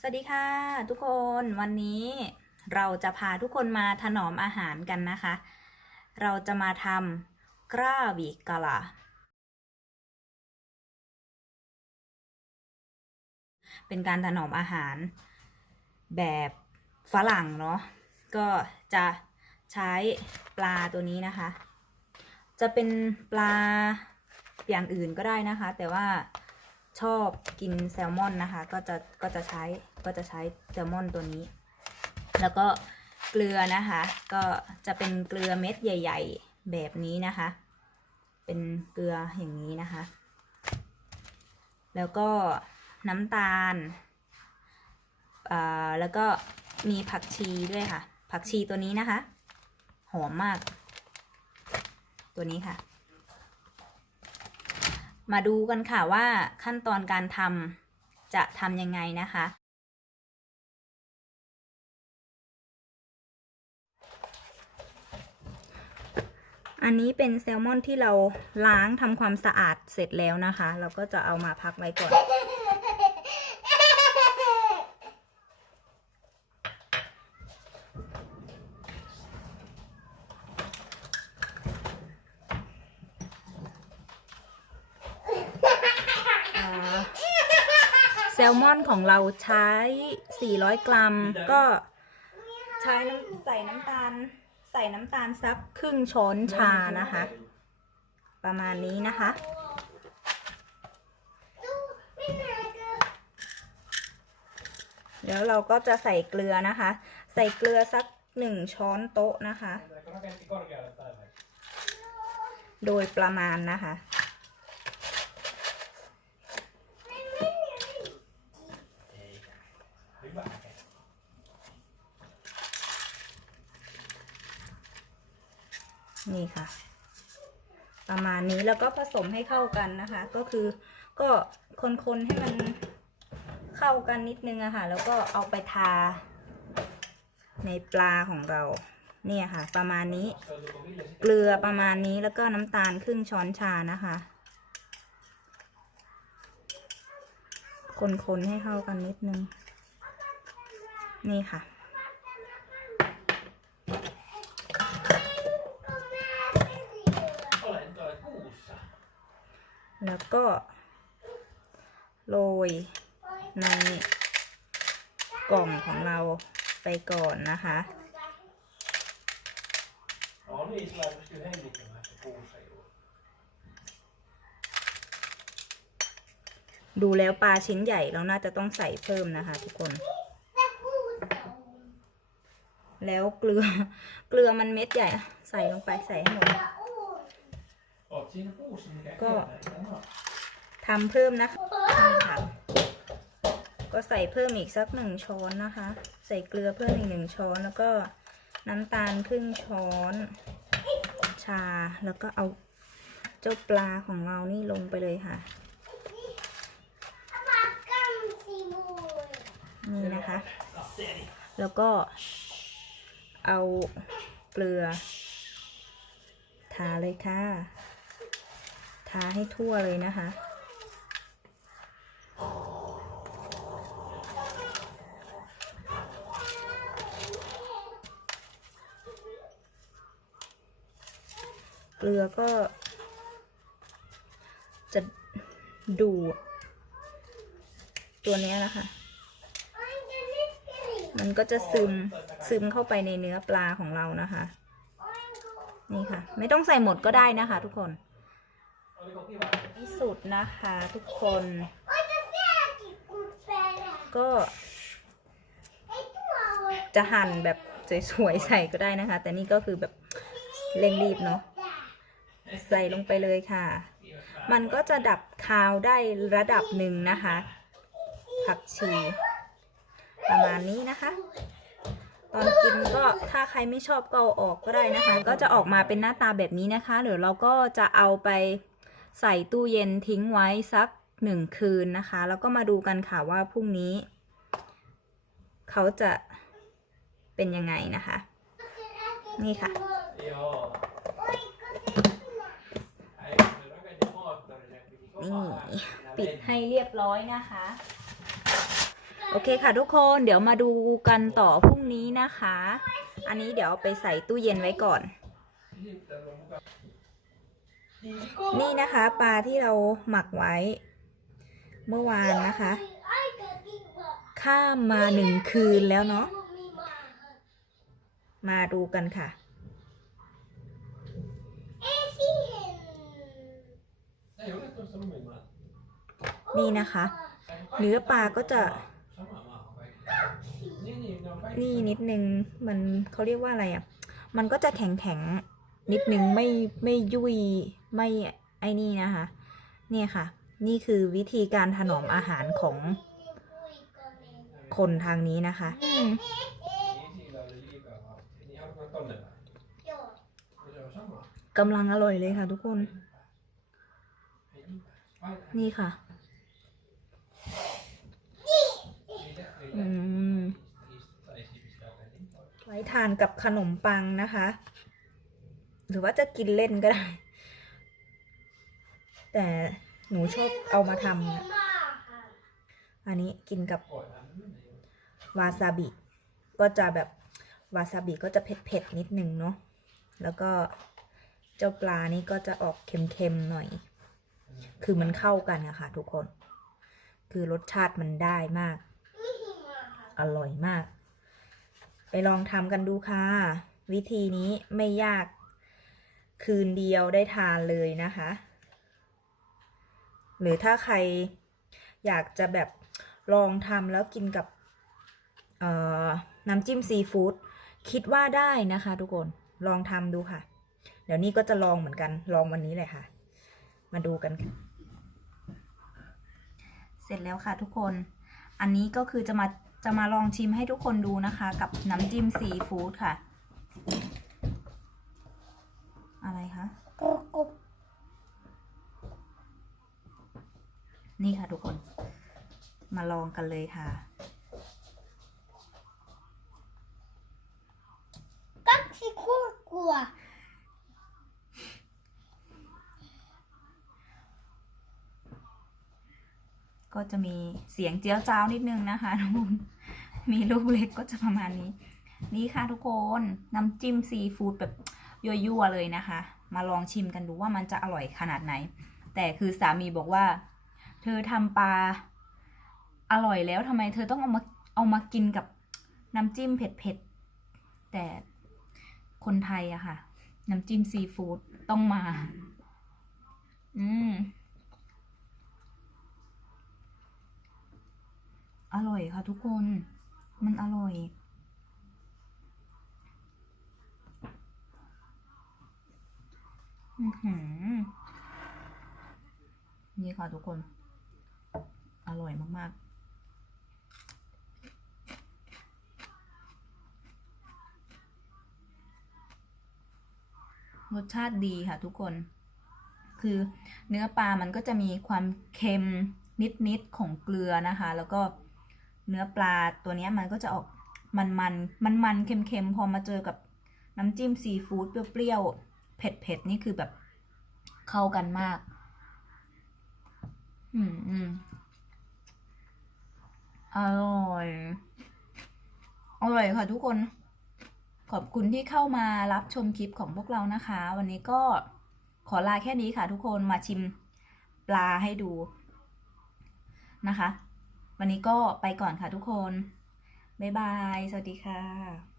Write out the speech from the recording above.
สวัสดีค่ะ ทุกคนวันนี้เราจะพาทุกคนมาถนอมอาหารกันนะคะ เราจะมาทำกราบิกาลาเป็นการถนอมอาหารแบบฝรั่งเนาะก็จะใช้ปลาตัวนี้นะคะ จะเป็นปลาอย่างอื่นก็ได้นะคะ แต่ว่า ชอบกินแซลมอนนะคะ ก็จะก็จะใช้ก็จะใช้แซลมอนตัวนี้ แล้วก็เกลือนะคะ ก็จะเป็นเกลือเม็ดใหญ่ ๆ แบบนี้นะคะ เป็นเกลืออย่างนี้นะคะ แล้วก็น้ำตาลอ่าแล้วก็มีผักชีด้วยค่ะ ผักชีตัวนี้นะคะ หอมมาก ตัวนี้ค่ะ มาดูกันค่ะว่าขั้นตอนการทำจะทำยังไงนะคะ อันนี้เป็นแซลมอนที่เราล้างทำความสะอาดเสร็จแล้วนะคะ เราก็จะเอามาพักไว้ก่อน ซลมอนของเราใช้ 400 กรัม ก็ใช้น้ำใส่น้ำตาล ใส่น้ำตาลสักครึ่งช้อนชานะคะ ประมาณนี้นะคะ เดี๋ยวเราก็จะใส่เกลือนะคะ ใส่เกลือสักหนึ่งช้อนโต๊ะนะคะ โดยประมาณนะคะ นี่ค่ะ ประมาณนี้แล้วก็ผสมให้เข้ากันนะคะ ก็คือก็คนๆให้มันเข้ากันนิดนึงอะค่ะ แล้วก็เอาไปทา ในปลาของเรา เนี่ยค่ะ ประมาณนี้ เกลือประมาณนี้แล้วก็น้ำตาลครึ่งช้อนชานะคะ คนๆให้เข้ากันนิดนึง นี่ค่ะ แล้วก็ โรยในกล่องของเราไปก่อนนะคะดูแล้วปลาชิ้นใหญ่เราน่าจะต้องใส่เพิ่มนะคะ ทุกคน แล้วเกลือ เกลือมันเม็ดใหญ่ ใส่ลงไปใส่ให้หมด on? ทำเพิ่มนะคะนี่ค่ะก็ใส่เพิ่มอีกสักหนึ่งช้อนนะคะ ใส่เกลือเพิ่มอีกหนึ่งช้อนแล้วก็น้ำตาลครึ่งช้อน ชาแล้วก็เอาเจ้าปลาของเรานี่ลงไปเลยค่ะนี่นะคะ แล้วก็เอาเกลือทาเลยค่ะ ทาให้ทั่วเลยนะคะ เกลือก็ จะดูตัวเนี้ยนะคะ มันก็จะซึมซึมเข้าไปในเนื้อปลาของเรานะคะ นี่ค่ะ ไม่ต้องใส่หมดก็ได้นะคะทุกคน ที่สุดนะคะทุกคน ก็ จะหั่นแบบสวยๆใส่ก็ได้นะคะ แต่นี่ก็คือแบบเร่งรีบเนาะใส่ลงไปเลยค่ะ มันก็จะดับคาวได้ระดับหนึ่งนะคะ ผักชี ประมาณนี้นะคะ ตอนกินก็ถ้าใครไม่ชอบก็เอาออกก็ได้นะคะ ก็จะออกมาเป็นหน้าตาแบบนี้นะคะเดี๋ยวเราก็จะเอาไป ใส่ตู้เย็นทิ้งไว้สักหนึ่งคืนนะคะ แล้วก็มาดูกันค่ะว่าพรุ่งนี้ เขาจะเป็นยังไงนะคะ นี่ค่ะ นี่ ปิดให้เรียบร้อยนะคะ โอเคค่ะทุกคนเดี๋ยวมาดูกันต่อพรุ่งนี้นะคะ อันนี้เดี๋ยวไปใส่ตู้เย็นไว้ก่อน นี่นะคะปลาที่เราหมักไว้ เมื่อวานนะคะ ข้ามมาหนึ่งคืนแล้วเนาะมาดูกันค่ะนี่นะคะ เนื้อปลาก็จะ นี่นิดนึงมันเขาเรียกว่าอะไรอะ มันก็จะแข็งแข็งๆนิดนึงไม่ไม่ยุ่ย ไม่ไอ้นี่นะคะ เนี่ยค่ะ นี่คือวิธีการถนอมอาหารของคนทางนี้นะคะอืม Ni gillar det lika va? Ni har något annat va? Vill du ha samma? กำลังอร่อยเลยค่ะทุกคน นี่ค่ะอืมไว้ทานกับขนมปังนะคะ หรือว่าจะกินเล่นก็ได้ แต่หนูชอบเอามาทำอันนี้กินกับวาซาบิ ก็จะแบบวาซาบิก็จะเผ็ดๆนิดนึงเนาะ แล้วก็เจ้าปลานี่ก็จะออกเค็มๆหน่อย คือมันเข้ากันอะค่ะทุกคน คือรสชาติมันได้มาก อร่อยมาก ไปลองทำกันดูค่ะ วิธีนี้ไม่ยากคืนเดียวได้ทานเลยนะคะ หรือถ้าใครอยากจะแบบลองทำแล้วกินกับน้ำจิ้มซีฟู้ดคิดว่าได้นะคะทุกคนลองทำดูค่ะ เดี๋ยวนี้ก็จะลองเหมือนกันลองวันนี้เลยค่ะ มาดูกัน เสร็จแล้วค่ะทุกคน อันนี้ก็คือจะมาจะมาลองชิมให้ทุกคนดูนะคะ กับน้ำจิ้มซีฟู้ดค่ะ อะไรคะ นี่ค่ะทุกคน มาลองกันเลยค่ะ Kaksi kurkkua. ก็จะมีเสียงเจียวจ้าวนิดนึงนะคะทุกคนมีลูกเล็กก็จะประมาณนี้ นี่ค่ะทุกคนน้ำจิ้มซีฟู้ดแบบยั่วๆเลยนะคะ มาลองชิมกันดูว่ามันจะอร่อยขนาดไหน แต่คือสามีบอกว่า เธอทำปลาอร่อยแล้วทำไมเธอต้องเอามาเอามากินกับน้ำจิ้มเผ็ดๆ แต่คนไทยอะค่ะ น้ำจิ้มซีฟู้ดต้องมา อืม อร่อยค่ะทุกคน มันอร่อยอือหือนี่ค่ะทุกคน อร่อยมากๆ รสชาติดีค่ะทุกคน คือเนื้อปลามันก็จะมีความเค็มนิด ๆ ของเกลือนะคะ แล้วก็เนื้อปลาตัวนี้มันก็จะออกมันๆมันๆเค็มๆ พอมาเจอกับน้ำจิ้มซีฟู้ดเปรี้ยวๆ เผ็ดๆ นี่คือแบบเข้ากันมาก อืมอืม อร่อย อร่อยค่ะทุกคน ขอบคุณที่เข้ามารับชมคลิปของพวกเรานะคะ วันนี้ก็ขอลาแค่นี้ค่ะทุกคนมาชิมปลาให้ดูนะคะ วันนี้ก็ไปก่อนค่ะทุกคน บ๊ายบาย สวัสดีค่ะ